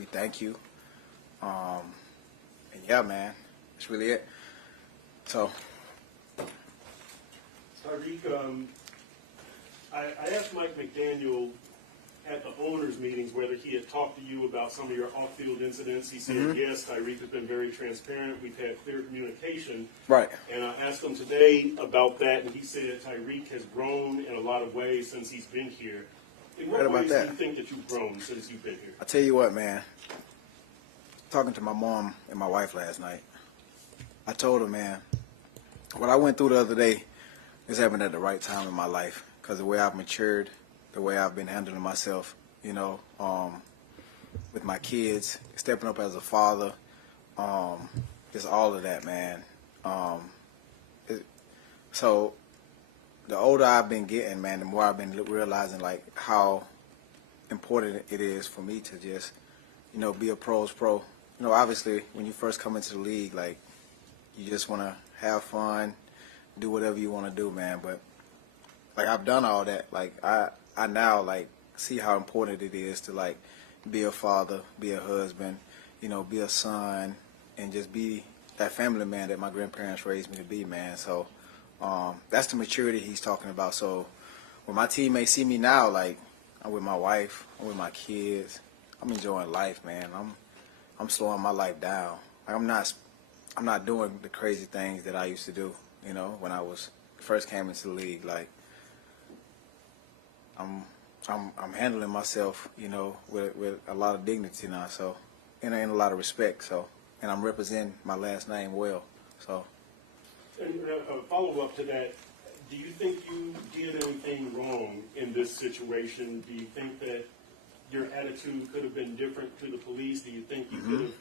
we thank you. And yeah, man, that's really it. So. Tyreek, I asked Mike McDaniel at the owners' meetings whether he had talked to you about some of your off-field incidents. He said, yes, Tyreek has been very transparent. We've had clear communication. Right. And I asked him today about that, and he said Tyreek has grown in a lot of ways since he's been here. In what ways do you think that you've grown since you've been here? I tell you what, man. Talking to my mom and my wife last night, I told her, man, what I went through the other day is happening at the right time in my life because the way I've matured, the way I've been handling myself, you know, with my kids, stepping up as a father, just all of that, man. So the older I've been getting, man, the more I've been realizing, like, how important it is for me to just, you know, be a pro's pro. You know, obviously, when you first come into the league, like, you just want to have fun, do whatever you want to do, man. But, like, I've done all that. Like, I now, like, see how important it is to, like, be a father, be a husband, you know, be a son, and just be that family man that my grandparents raised me to be, man. So that's the maturity he's talking about. So when my teammates see me now, like, I'm with my wife, I'm with my kids, I'm enjoying life, man. I'm slowing my life down. Like, I'm not doing the crazy things that I used to do, you know, when I first came into the league. Like, I'm handling myself, you know, with a lot of dignity now, so, and a lot of respect, so, and I'm representing my last name well, so. And a follow-up to that, do you think you did anything wrong in this situation? Do you think that your attitude could have been different to the police? Do you think you could have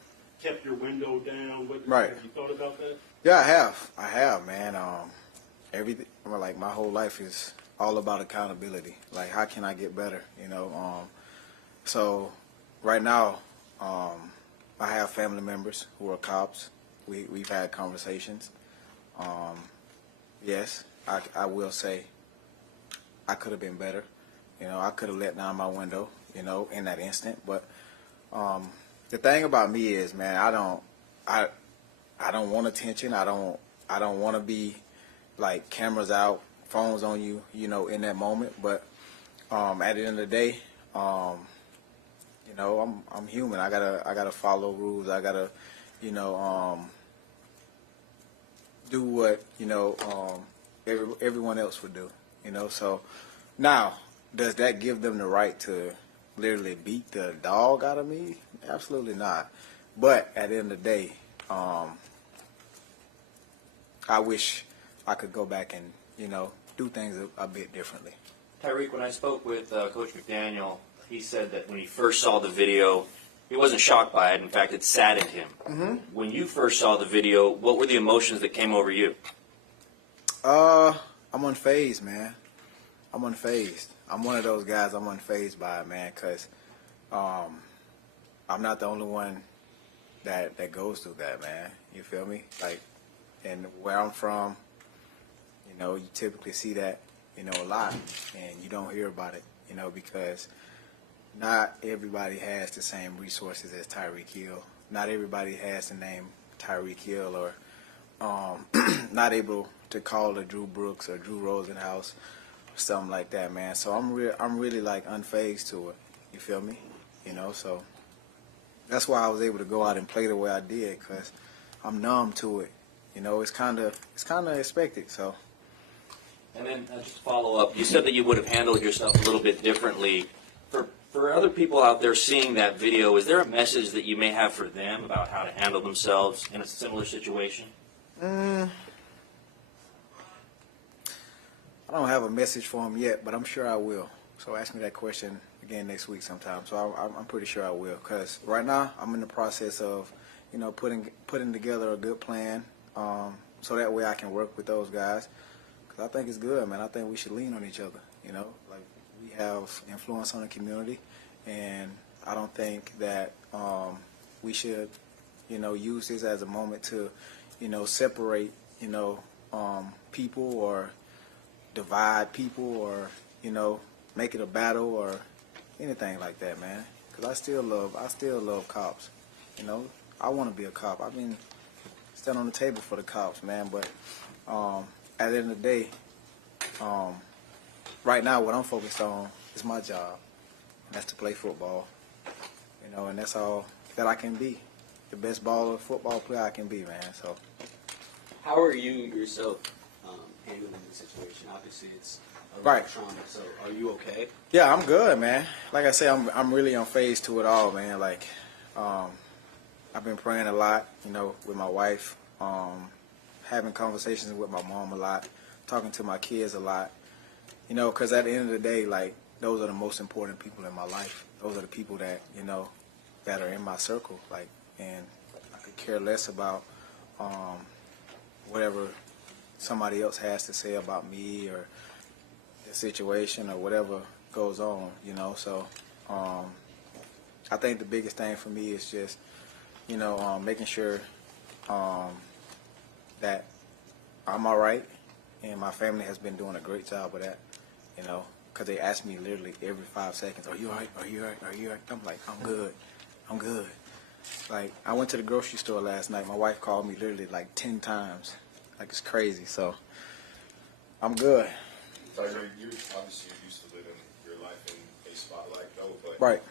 kept your window down? Right. Have you thought about that? Yeah, I have, man. Everything, like, my whole life is all about accountability. Like, how can I get better, you know? So right now, I have family members who are cops. We've had conversations. Yes, I will say I could have been better. You know, I could have let down my window, you know, in that instant. But the thing about me is, man, I don't want attention. I don't want to be, like, cameras out, phones on you, you know, in that moment. But at the end of the day, you know, I'm human. I gotta follow rules. I gotta, you know, do what, you know, everyone else would do. You know, so now, does that give them the right to literally beat the dog out of me? Absolutely not. But at the end of the day, I wish I could go back and, you know, do things a bit differently. Tyreek, when I spoke with Coach McDaniel, he said that when he first saw the video, he wasn't shocked by it. In fact, it saddened him. When you first saw the video, what were the emotions that came over you? I'm unfazed, man. I'm unfazed. I'm one of those guys. I'm unfazed by it, man, because I'm not the only one that goes through that, man. You feel me? Like, and where I'm from, you know, you typically see that, you know, a lot, and you don't hear about it, you know, because not everybody has the same resources as Tyreek Hill. Not everybody has the name Tyreek Hill, or not able to call a Drew Brooks or Drew Rosenhaus or something like that, man. So I'm really like unfazed to it. You feel me? You know, so that's why I was able to go out and play the way I did, because I'm numb to it. You know, it's kind of expected. So. And then just to follow up, you said that you would have handled yourself a little bit differently. For other people out there seeing that video, is there a message that you may have for them about how to handle themselves in a similar situation? I don't have a message for them yet, but I'm sure I will. So ask me that question again next week sometime. So I'm pretty sure I will, because right now I'm in the process of, you know, putting together a good plan, so that way I can work with those guys. Because I think it's good, man. I think we should lean on each other. You know, like, we have influence on the community, and I don't think that we should, you know, use this as a moment to, you know, separate, you know, people, or divide people, or, you know, make it a battle or anything like that, man. because I still love cops. You know, I want to be a cop. I've been standing on the table for the cops, man. But at the end of the day, right now what I'm focused on is my job, and that's to play football. You know, and that's all that I can be, the best football player I can be, man. So. How are you yourself handling the situation? Obviously, it's a lot of trauma. So, are you okay? Yeah, I'm good, man. Like I say, I'm really unfazed to it all, man. Like, I've been praying a lot, you know, with my wife, having conversations with my mom a lot, talking to my kids a lot, you know, because at the end of the day, like, those are the most important people in my life. Those are the people that, you know, that are in my circle, like, and I could care less about whatever somebody else has to say about me or the situation or whatever goes on, you know. So I think the biggest thing for me is just, you know, making sure that I'm all right, and my family has been doing a great job of that, you know, because they ask me literally every 5 seconds, are you all right? Are you all right? Are you all right? I'm like, I'm good. I'm good. Like, I went to the grocery store last night. My wife called me literally like 10 times. Like, it's crazy. So, I'm good. Tyreek, you obviously you're used to living your life in a spotlight, though, but Right.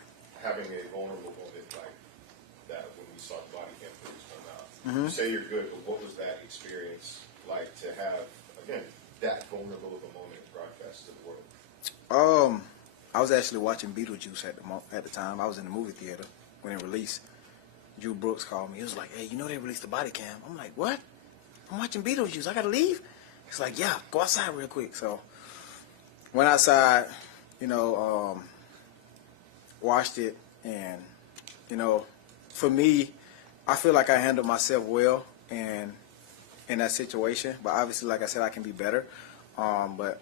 having a vulnerable moment like that when we saw the body cam footage come out, Mm-hmm. you say you're good, but what was that experience like to have, again, that vulnerable of a moment broadcast to the world? I was actually watching Beetlejuice at the time. I was in the movie theater when it released. Drew Brooks called me. He was like, hey, you know they released the body cam. I'm like, what? I'm watching Beetlejuice. I got to leave? He's like, yeah, go outside real quick. So went outside, you know, watched it. And, you know, for me, I feel like I handled myself well in that situation. But obviously, like I said, I can be better. But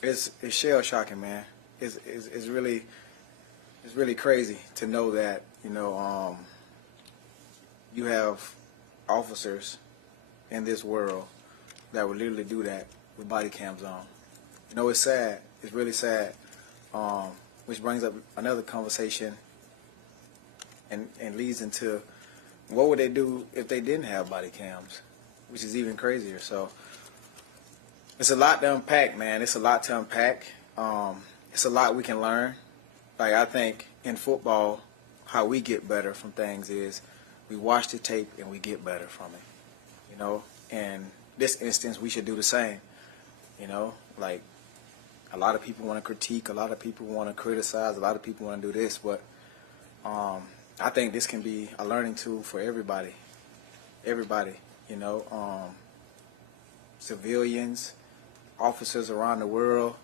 it's shell shocking, man. It's really crazy to know that, you know, you have officers in this world that would literally do that with body cams on. You know, it's sad. It's really sad. Which brings up another conversation and leads into what would they do if they didn't have body cams, which is even crazier. So it's a lot to unpack, man. It's a lot to unpack. It's a lot we can learn. Like, I think in football, how we get better from things is we watch the tape and we get better from it, you know. And this instance, we should do the same, you know. Like, a lot of people want to critique, a lot of people want to criticize, a lot of people want to do this, but I think this can be a learning tool for everybody, you know, civilians, officers around the world,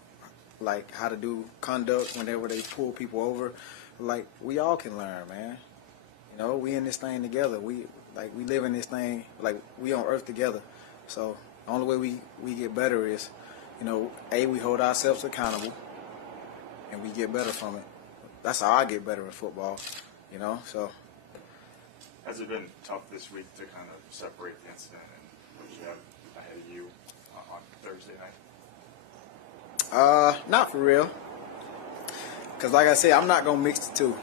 like how to do conduct whenever they pull people over. Like, we all can learn, man. You know, we in this thing together. We live in this thing, like, we on earth together. So the only way we get better is, you know, we hold ourselves accountable and we get better from it. That's how I get better at football, you know. So has it been tough this week to kind of separate the incident and what you have ahead of you on Thursday night? Not for real. Because like I said, I'm not going to mix the two.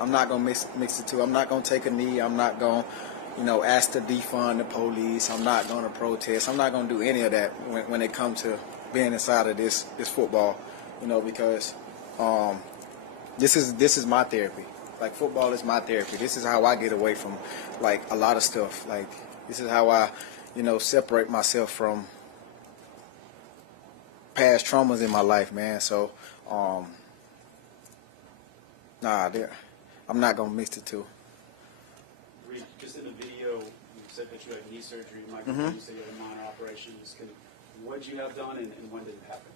I'm not going to mix the two. I'm not going to take a knee. I'm not going to, you know, ask to defund the police. I'm not going to protest. I'm not going to do any of that when it comes to being inside of this football, you know, because this is my therapy. Like, football is my therapy. This is how I get away from, like, a lot of stuff. Like, this is how I, you know, separate myself from past traumas in my life, man. So, I'm not gonna mix the two. Reed, just in the video, you said that you had knee surgery. Mike, you said you had a minor operation. What did you have done, and when did it happen?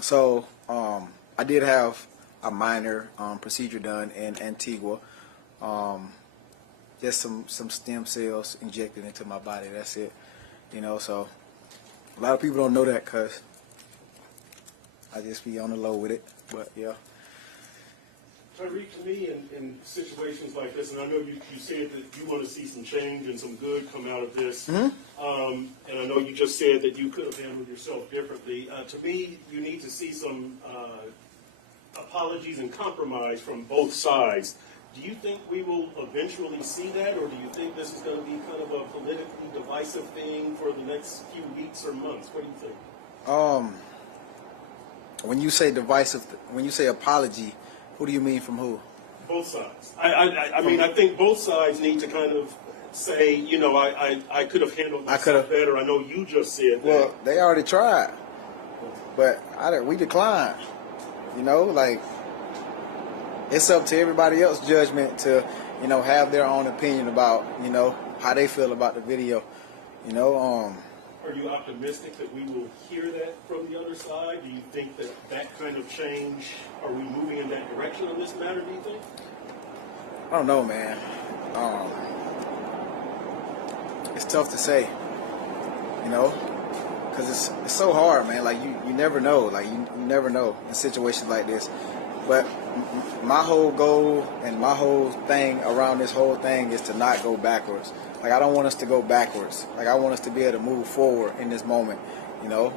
So, I did have a minor procedure done in Antigua. Just some stem cells injected into my body. That's it. You know, so a lot of people don't know that because I just be on the low with it. But yeah. Tyreek, to me, in situations like this, and I know you said that you want to see some change and some good come out of this, and I know you just said that you could have handled yourself differently. To me, you need to see some apologies and compromise from both sides. Do you think we will eventually see that, or do you think this is going to be kind of a politically divisive thing for the next few weeks or months? What do you think? When you say divisive, when you say apology, who do you mean from who? Both sides. I mean, I think both sides need to kind of say, you know, I could have handled myself better. I know you just said that. Well, they already tried, but we declined. You know, like, it's up to everybody else's judgment to, you know, have their own opinion about, you know, how they feel about the video. You know, Are you optimistic that we will hear that from the other side? Do you think that that kind of change, are we moving in that direction on this matter, do you think? I don't know, man. It's tough to say, you know, because it's so hard, man. Like, you never know. Like, you never know in situations like this. But my whole goal and my whole thing around this whole thing is to not go backwards. Like, I don't want us to go backwards. Like, I want us to be able to move forward in this moment, you know.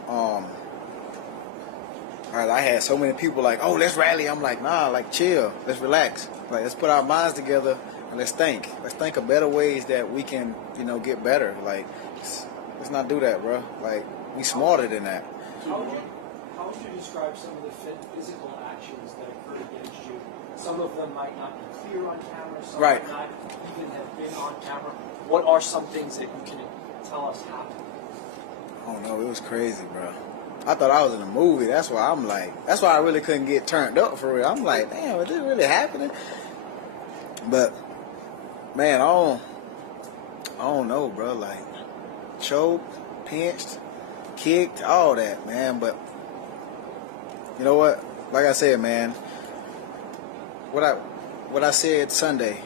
I had so many people like, oh, let's rally. I'm like, nah, like, chill. Let's relax. Like, let's put our minds together and let's think. Let's think of better ways that we can, you know, get better. Like, let's not do that, bro. Like, we smarter than that. How would you describe some of the physical actions that occurred against you? Some of them might not be clear on camera. Some might not even have been on camera. What are some things that you can tell us happened? I don't know. It was crazy, bro. I thought I was in a movie. That's why I really couldn't get turned up for real. I'm like, damn, is this really happening? But, man, I don't know, bro. Like, choked, pinched, kicked, all that, man. But, you know what? Like I said, man, what I said Sunday,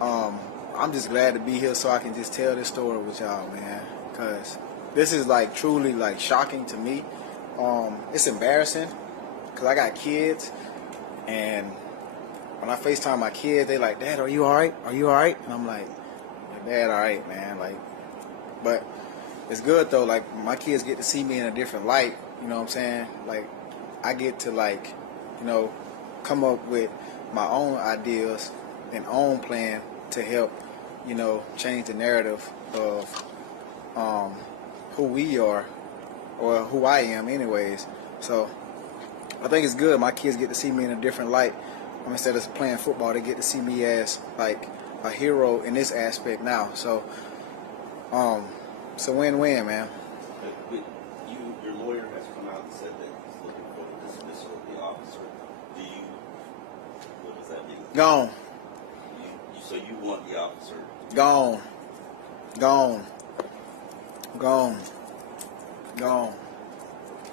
I'm just glad to be here so I can just tell this story with y'all, man. Because this is, like, truly, like, shocking to me. It's embarrassing because I got kids, and when I FaceTime my kids, they like, Dad, are you all right? Are you all right? And I'm like, Dad, all right, man. Like, but it's good though. Like, my kids get to see me in a different light. You know what I'm saying? Like, I get to, like, you know, come up with my own ideas and own plan to help, you know, change the narrative of who we are. Or who I am anyways. So I think it's good. My kids get to see me in a different light. Instead of playing football, they get to see me as, like, a hero in this aspect now. So it's a win-win, man. But your lawyer has come out and said that he's looking for the dismissal of the officer. What does that mean? Gone. So you want the officer? Gone.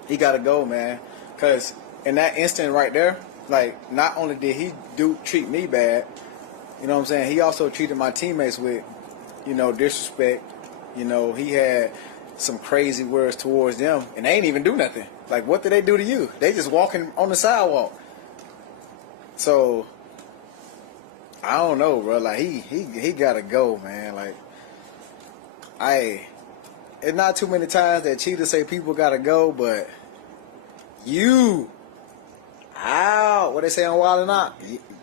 He got to go, man. Because in that instant right there, like, not only did he treat me bad, you know what I'm saying, he also treated my teammates with, you know, disrespect. You know, he had some crazy words towards them, and they ain't even do nothing. Like, what did they do to you? They just walking on the sidewalk. So, I don't know, bro. Like, he got to go, man. Like, it's not too many times that cheaters say people gotta go, but what they say on Wild and Out,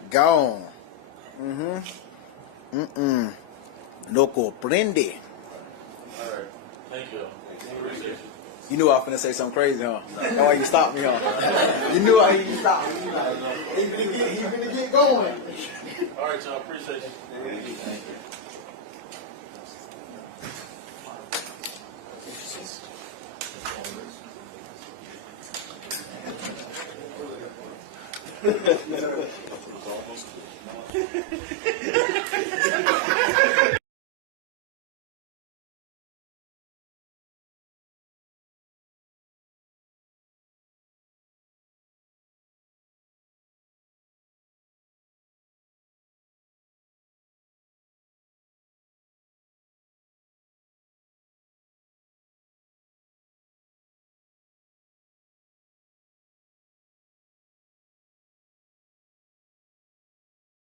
gone. No comprende. All right. Thank you. You knew I was finna say something crazy, huh? That's why you stopped me, huh? You knew I you stopped me. You like, he finna get going. All right, y'all. Appreciate you. Thank you. Thank you. It was almost